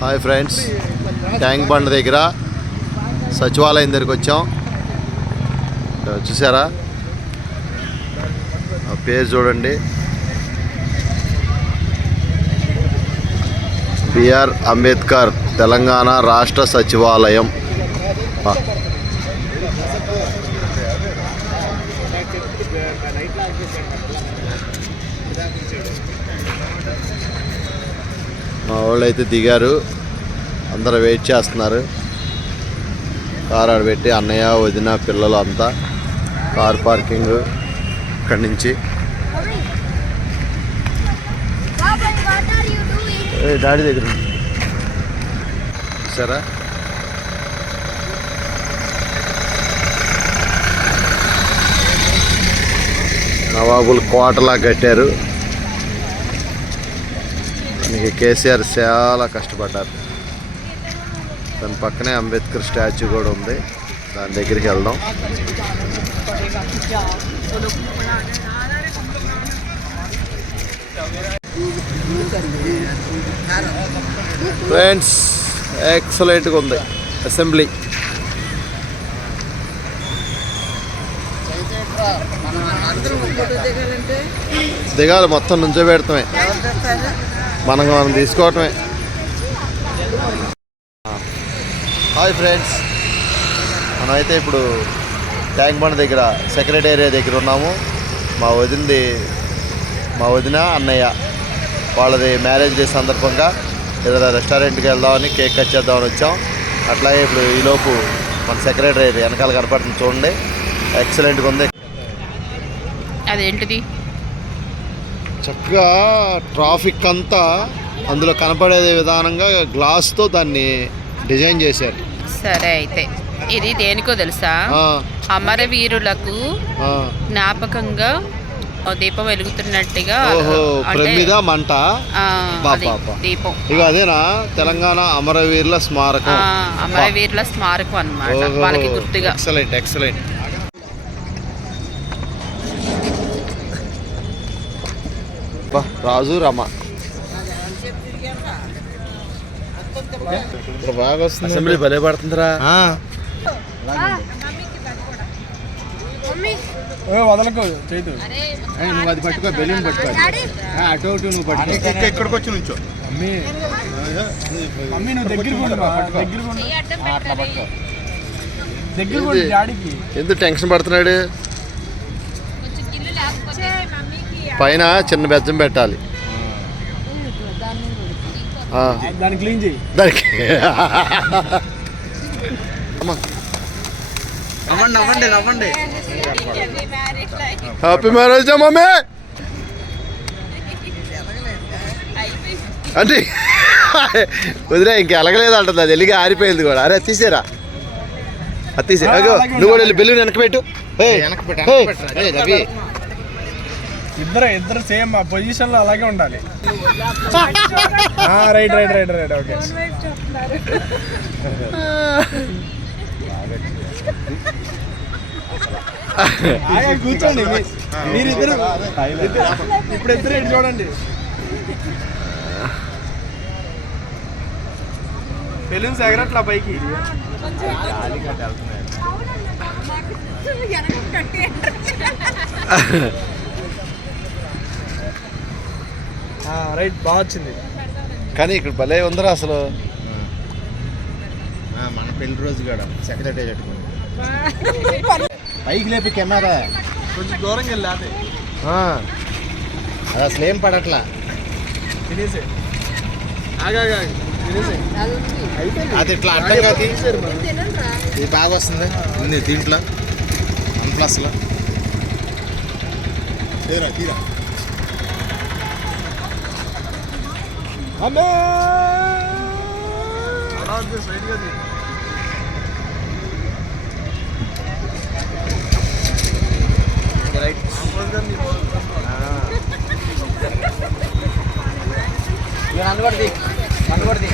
Hi friends. Tank bund దగ్గర సచివాలయం దగ్గరికి వచ్చాం. చూసారా? ఆ పేరు చూడండి. బిఆర్ అంబేద్కర్ తెలంగాణ రాష్ట్ర సచివాలయం. మా వాళ్ళు అయితే దిగారు. అందరు వెయిట్ చేస్తున్నారు. కార్ ఆడ పెట్టి అన్నయ్య వదిన పిల్లలు అంతా కార్ పార్కింగ్ ఇక్కడి నుంచి. డాడీ దగ్గర సరే నవాబులు కోటలా కట్టారు. దానికి కేసీఆర్ చాలా కష్టపడ్డారు. దాని పక్కనే అంబేద్కర్ స్టాచ్యూ కూడా ఉంది. దాని దగ్గరికి వెళ్దాం. ఫ్రెండ్స్ ఎక్సలెంట్గా ఉంది అసెంబ్లీ. దిగాలి మొత్తం నుంచో పెడతామే. మనం మనం తీసుకోవటమే. హాయ్ ఫ్రెండ్స్ మనమైతే ఇప్పుడు ట్యాంక్ బండ్ దగ్గర సెక్రటేరియా దగ్గర ఉన్నాము. మా వదినది మా వదిన అన్నయ్య వాళ్ళది మ్యారేజ్ డే సందర్భంగా ఏదైనా రెస్టారెంట్కి వెళ్దామని కేక్ కట్ చేద్దామని వచ్చాం. అట్లాగే ఇప్పుడు ఈలోపు మన సెక్రటరీ వెనకాల కనపడుతుంది చూడండి. ఎక్సలెంట్గా ఉంది. అదేంటిది? చక్కగా ట్రాఫిక్ అంతా అందులో కనపడే విధానంగా గ్లాస్తో దాన్ని డిజైన్ చేశారు. సరే అయితే ఇది దేనికో తెలుసా? అమరవీరులకు. జ్ఞాపకంగా దీపం వెలుగుతున్నట్టుగా ప్రమిద మంట. దీపం. ఇక అదేనా? తెలంగాణ అమరవీరుల స్మారకం. అమరవీరుల స్మారకం అన్నమాట. వాళ్ళకి గుర్తుగా. Excellent excellent Raju Rama. బాగా వస్తుంది. అసెంబ్లీ భలే పడుతుందిరా. వదలకు చేతు నువ్వు అది పట్టుకో బెలూన్ పట్టుకో. అటు ఇటు నువ్వు పట్టుకో. ఇక్కడికి వచ్చి నుంచో. మమ్మీ. మమ్మీ నువ్వు దగ్గర దగ్గర దగ్గర డాడీకి. ఎందుకు టెన్షన్ పడుతున్నాడు? పైన చిన్న బెజ్జం పెట్టాలి. ఆ, దాన్ని క్లీన్ చేయి. దానికి. అమ్మా. నవ్వండి నవ్వండి నవ్వండి. Happy marriage mummy. అంటే వదిలే ఇంక ఎలగలేదు అంటుంది. అది ఎలిగి ఆరిపోయింది కూడా. అరే తీసేరా. అది తీసే అగో నువ్వు కూడా వెళ్ళి బెలూన్ వెనక పెట్టు. ఏయ్, వెనక పెట్టు, రవి. ఇద్దరు ఇద్దరు సేమ్ ఆ పొజిషన్లో అలాగే ఉండాలి. Right right right right okay కూర్చోండి. మీరిద్దరు ఇప్పుడు ఇద్దరు ఇటు చూడండి. బెలూన్స్ ఎగరట్లా పైకి? రైట్ బాగా వచ్చింది. కానీ ఇక్కడ భలే ఉందిరా అసలు. మన పెళ్ళి రోజు కూడా సెక్రటరీ పెట్టుకుంది. పైకి లేపి కెమెరా. కొంచెం దూరంగా వెళ్ళి అదే అసలు ఏం పడట్లా. తినేసే. అది ఇట్లా అడ్డంగా ఇది బాగా వస్తుంది. ఉంది దీంట్లో. వన్ ప్లస్లో. తీరా తీరా. అమ్మా! అనబడి అనబడి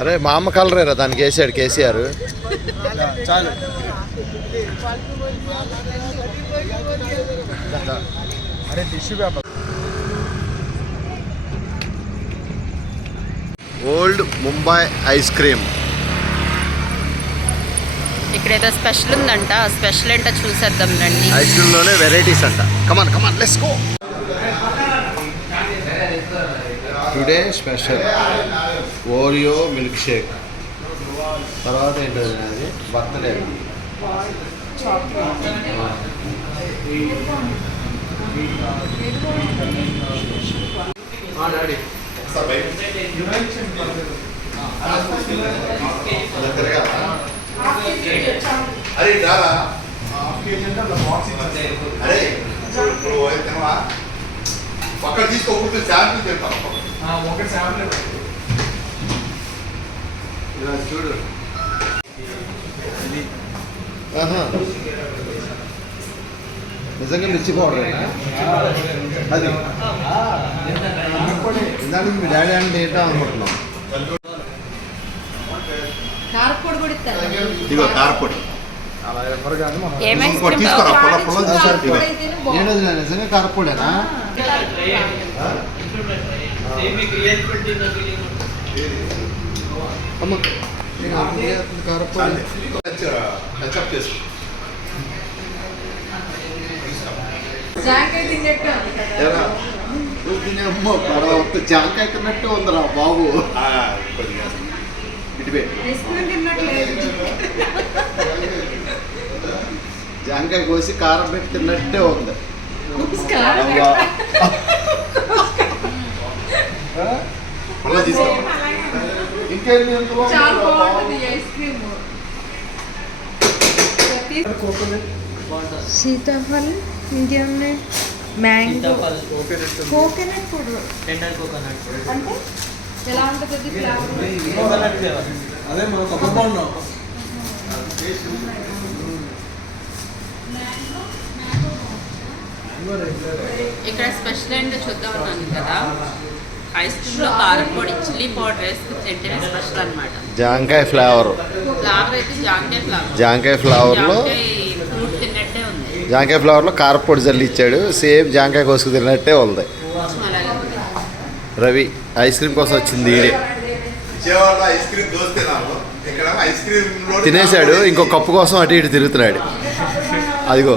అరే మా అమ్మ కలరేరా దానికి వేసాడు కేసీఆర్. చాలు. అరే tissue paper. Old Mumbai ice cream. ఇక్కడ ఏదో స్పెషల్ ఉందంట. ఆ స్పెషల్ ఏంటో చూసేద్దాం రండి. ఐస్ క్రీమ్లోనే వెరైటీస్ అంట. Come on come on let's go today special Oreo milk shake తర్వాత ఏంటది అది బర్త్డే అరే రారా అరే ఇప్పుడు పక్కన తీసుకో ఊరికే శాంపుల్ తింటాం. ఒకటి శాంపుల్ చూడు. నిజంగా మిర్చి పౌడర్ అది. ఇందాక మీ డాడీ అంటే ఏంటో అనుకుంటున్నాం. ఇదిగో కారపొడి. తీసుకోరా పొల పొలం నిజంగా కారపొడేనా? అమ్మ. కారపొడి జాంకాయ తిన్నట్టు ఉందిరా బాబు. జాంకాయ కోసి కారం పెట్టి తిన్నట్టే ఉంది. మళ్ళా తీసుకో. ఇంకేంటి ఎందులో చాలా? బాగుంటుంది ఐస్ క్రీమ్. కోకోనట్. సీతాఫలం ఇంకేమున్నాయి mango. Coconut coconut powder tender coconut. అంటే? ఎలా ఉంటుంది ఫ్లేవర్ కోకోనట్ ఫ్లేవర్. అదే మనం కొత్త బాగున్నాం ఇక్కడ స్పెషల్ ఏంటో చూద్దాం అన్నాను కదా. ఐస్ క్రీమ్లో కారం పొడి చిల్లీ పౌడర్ వేసి తింటేనే స్పెషల్ అన్నమాట. జాంకాయ ఫ్లేవర్. ఫ్లేవర్ అయితే జాంకాయ ఫ్లేవర్ జాంకాయ ఫ్లేవర్లో జాంకాయ ఫ్రూట్ తిన్నట్టే ఉంది. జాంకాయ ఫ్లేవర్లో కారపొడి జల్లి ఇచ్చాడు. సేమ్ జాంకాయ కోసుకు తిన్నట్టే ఉంది. రవి ఐస్ క్రీమ్ కోసం వచ్చింది ఈడే. తినేశాడు. ఇంకో కప్పు కోసం అటు ఇటు తిరుగుతున్నాడు. అదిగో.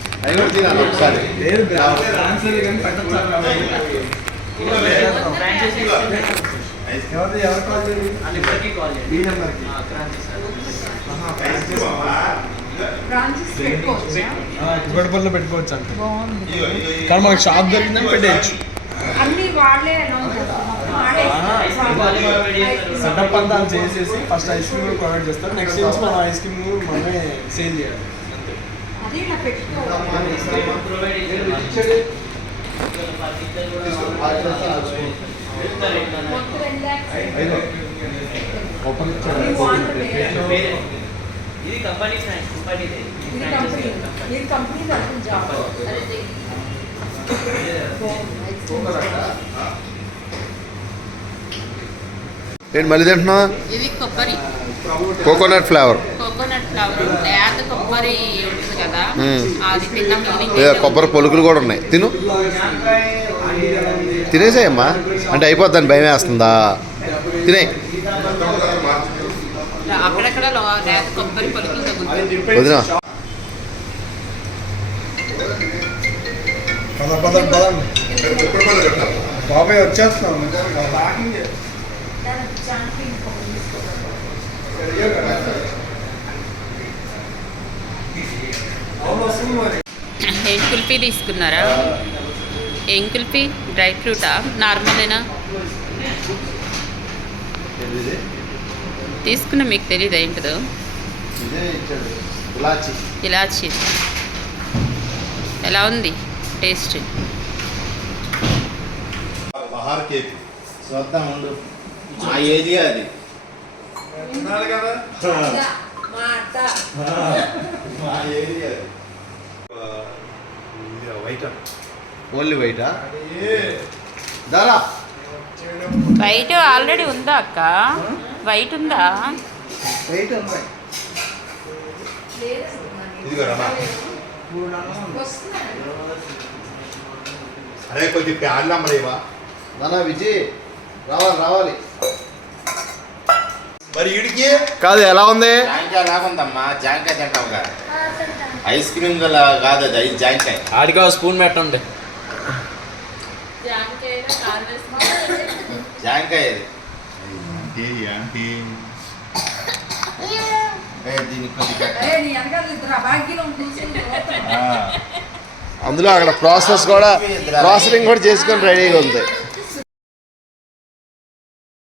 ఒకసారి. లేదు ఎవరు ఎవరు కాల్ చేయాలి? ఈ నెంబర్కి. పెట్టుకోవచ్చా? అంట. కానీ మనకి షాప్ దొరికిందని పెట్టేయచ్చు. అన్ని వాళ్ళే అనౌన్స్ చేస్తారు. సెటప్ అంతా చేసేసి ఫస్ట్ ఐస్ క్రీమ్ ప్రొవైడ్ చేస్తారు. నెక్స్ట్ నుంచి మనం ఐస్ క్రీమ్ మనమే సేల్ చేయాలి. ఇలా పెట్టుకోవాలి. ఇది కంపెనీ కంపెనీ ఇది కంపెనీ ఇది కంపెనీ జాబ్ ఏంటి మళ్ళీ తింటున్నావు? ఇది కొబ్బరి. కోకోనట్ ఫ్లేవర్ కోకోనట్ ఫ్లవర్ లేత కొబ్బరి. కొబ్బరి పొలుకులు కూడా ఉన్నాయి. తిను. తినేసేయమ్మా. అంటే అయిపోద్దని భయం వేస్తుందా? తినే. వదిన. బాబాయ్ వచ్చేస్తున్నాం ప్యాకింగ్ అవును వస్తుంది మరి ఏం కుల్ఫీ తీసుకున్నారా? ఏం కుల్ఫీ డ్రై ఫ్రూటా? నార్మలేనా? తీసుకున్నా మీకు తెలియదు ఏంటిదో? ఇలాచి. ఇలాచి ఎలా ఉంది? టేస్ట్. బహార్ కేక్ చూద్దాం ఉండు మా ఏరియా అది మాట మా ఏరియా అది. వైట్? ఓన్లీ వైటా? దారా. వైట్ ఆల్రెడీ ఉందా అక్క? వైట్ ఉందా? వైట్ వస్తున్నాడు అరే కొంచెం ప్యాడ్ నంబర్ ఇవ్వా నానా విజయ్ రావాలి రావాలి. మరి ఇడికి కాదు ఎలా ఉంది? జాంకాయ లాగుందమ్మా జాంకాయ తింటావుగా. ఐస్ క్రీమ్ గల కాదు అది ఐస్ జాంకాయ. ఆడికి స్పూన్ పెట్టండి జాంకాయ అందులో అక్కడ ప్రాసెస్ కూడా ప్రాసెసింగ్ కూడా చేసుకొని రెడీగా ఉంది.